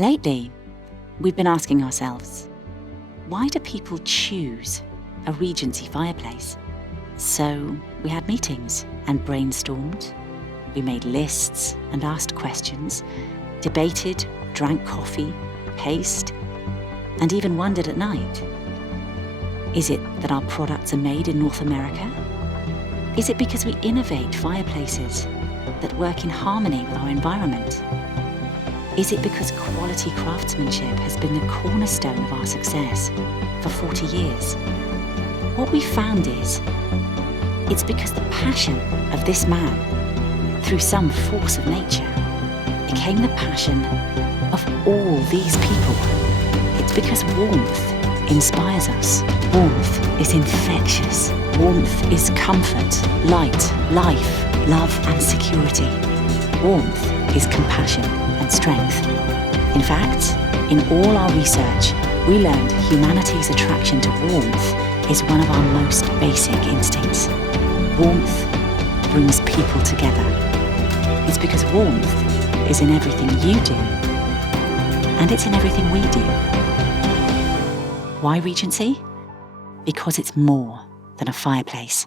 Lately, we've been asking ourselves, why do people choose a Regency fireplace? So we had meetings and brainstormed. We made lists and asked questions, debated, drank coffee, paced, and even wondered at night. Is it that our products are made in North America? Is it because we innovate fireplaces that work in harmony with our environment? Is it because quality craftsmanship has been the cornerstone of our success for 40 years? What we found is, it's because the passion of this man, through some force of nature, became the passion of all these people. It's because warmth inspires us. Warmth is infectious. Warmth is comfort, light, life, love and security. Warmth is compassion and strength. In fact, in all our research, we learned humanity's attraction to warmth is one of our most basic instincts. Warmth brings people together. It's because warmth is in everything you do, and it's in everything we do. Why Regency? Because it's more than a fireplace.